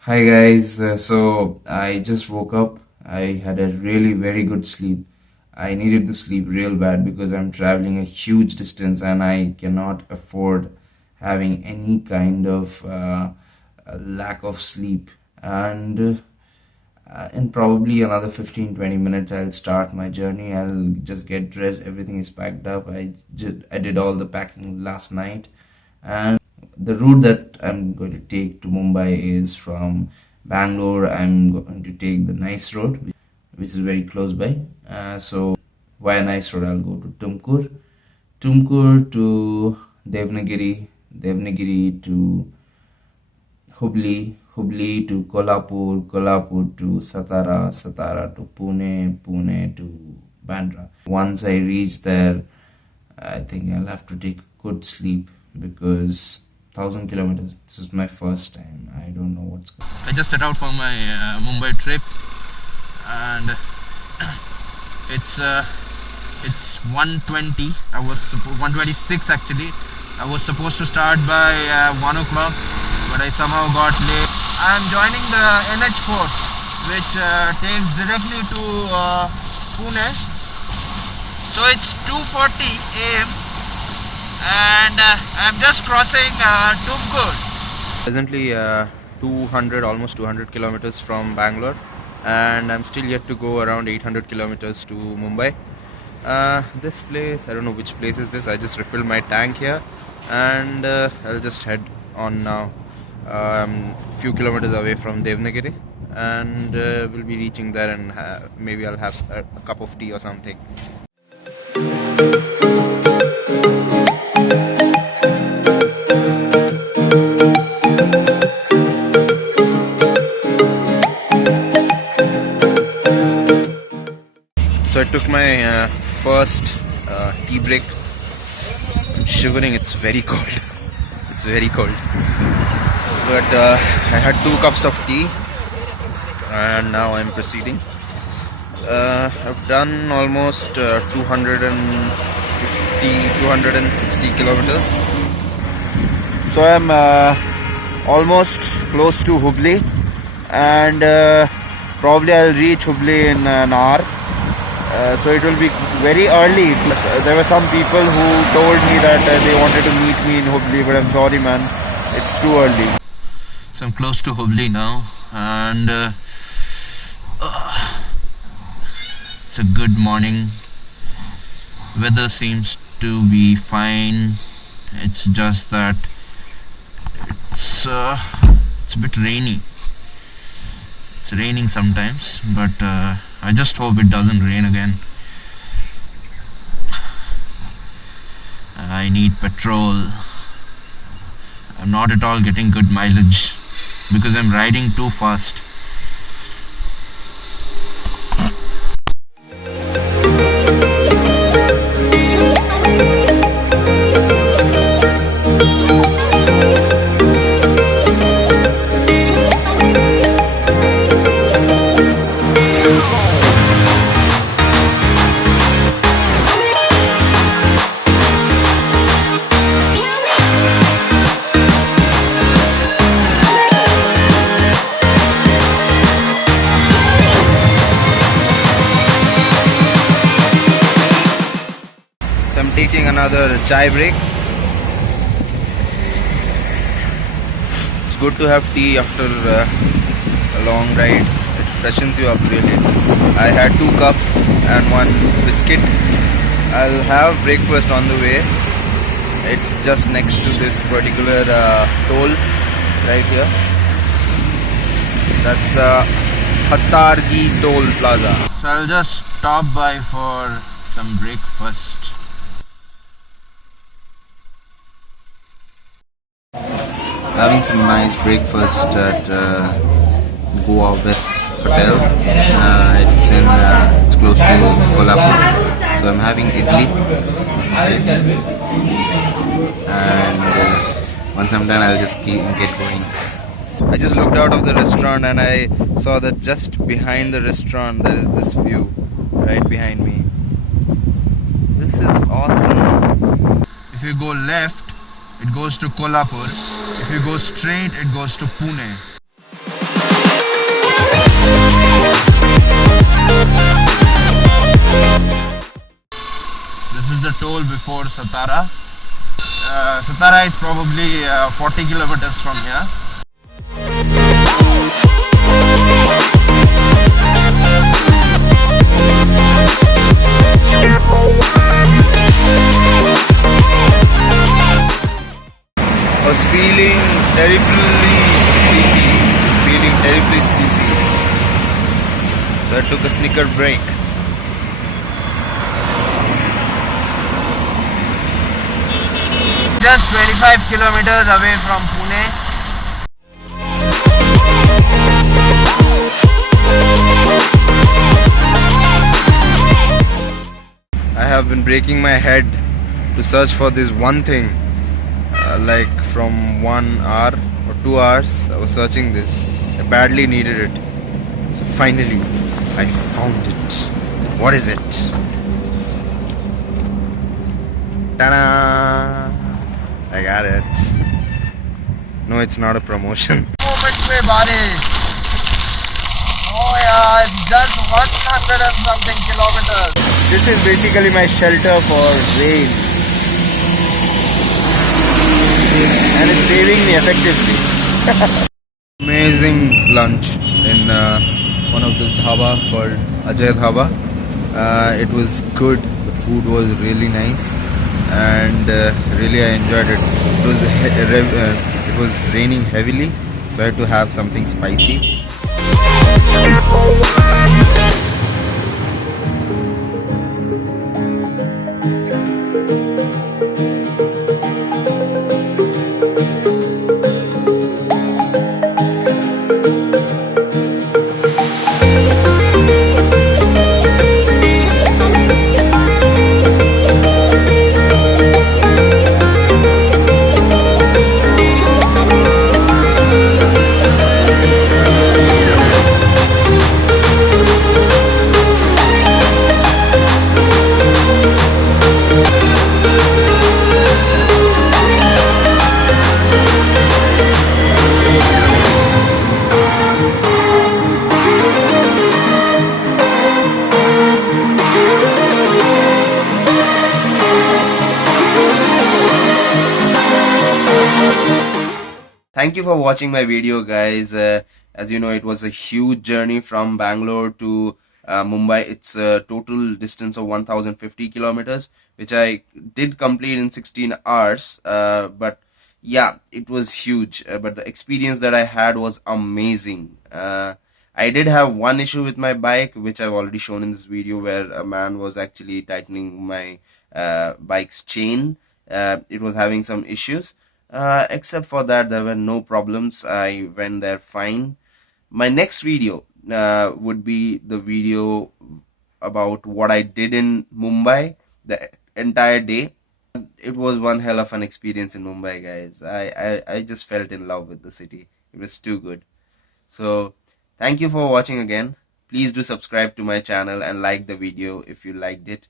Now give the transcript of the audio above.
Hi guys, so I just woke up. I had a really very good sleep. I needed the sleep real bad because I'm traveling a huge distance and I cannot afford having any kind of lack of sleep. And in probably another 15-20 minutes, I'll start my journey. I'll just get dressed. Everything is packed up. I did all the packing last night, and the route that I'm going to take to Mumbai is from Bangalore. I'm going to take the Nice Road, which is very close by. So via Nice Road, I'll go to Tumkur to Devnagiri, Devnagiri to Hubli to Kolhapur to Satara to Pune to Bandra. Once I reach there, I think I'll have to take good sleep because 1,000 kilometers. This is my first time. I don't know what's going on. I just set out for my Mumbai trip, and it's 1:20. 1:26 actually. I was supposed to start by 1 o'clock, but I somehow got late. I am joining the NH4, which takes directly to Pune. So it's 2:40 a.m. and I'm just crossing Tumkur. Presently almost 200 kilometers from Bangalore, and I'm still yet to go around 800 kilometers to Mumbai. This place, I don't know which place is this. I just refilled my tank here, and I'll just head on now. Few kilometers away from Devnagiri, and we'll be reaching there, and maybe I'll have a cup of tea or something. So I took my first tea break. I'm shivering, it's very cold. It's very cold. But I had 2 cups of tea, and now I'm proceeding. I've done almost 260 kilometers. So I'm almost close to Hubli, and probably I'll reach Hubli in an hour. So it will be very early. There were some people who told me that they wanted to meet me in Hubli, but I'm sorry man, it's too early. So I'm close to Hubli now, and it's a good morning. Weather seems to be fine. It's just that it's a bit rainy. It's raining sometimes, but I just hope it doesn't rain again. I need petrol. I'm not at all getting good mileage because I'm riding too fast. I'm taking another chai break. It's good to have tea after a long ride. It freshens you up really. I had 2 cups and 1 biscuit. I'll have breakfast on the way. It's just next to this particular toll right here. That's the Hattargi Toll Plaza. So I'll just stop by for some breakfast. Having some nice breakfast at Goa West Hotel. It's close to Kolhapur. So I'm having idli. And once I'm done, I'll just get going. I just looked out of the restaurant and I saw that just behind the restaurant there is this view right behind me. This is awesome. If you go left, it goes to Kolhapur. If you go straight, it goes to Pune. This is the toll before Satara. Satara is probably 40 kilometers from here. I was feeling terribly sleepy. So I took a snicker break. Just 25 kilometers away from Pune. I have been breaking my head to search for this one thing. Like from 1 hour or 2 hours, I was searching this. I badly needed it. So finally, I found it. What is it? Ta-da! I got it. No, it's not a promotion. Moment पे बारिश. Oh yeah, it's just 100 and something kilometers. This is basically my shelter for rain. And it's saving me effectively. Amazing lunch in one of this dhaba called Ajay Dhaba. It was good. The food was really nice, and really I enjoyed it. It was raining heavily, so I had to have something spicy. Thank you for watching my video, guys. As you know, it was a huge journey from Bangalore to Mumbai. It's a total distance of 1050 kilometers, which I did complete in 16 hours. But yeah, it was huge. But the experience that I had was amazing. I did have one issue with my bike, which I've already shown in this video, where a man was actually tightening my bike's chain. It was having some issues. Except for that, there were no problems. I went there fine. My next video would be the video about what I did in Mumbai the entire day. It was one hell of an experience in Mumbai, guys. I just felt in love with the city. It was too good. So thank you for watching again. Please do subscribe to my channel and like the video if you liked it.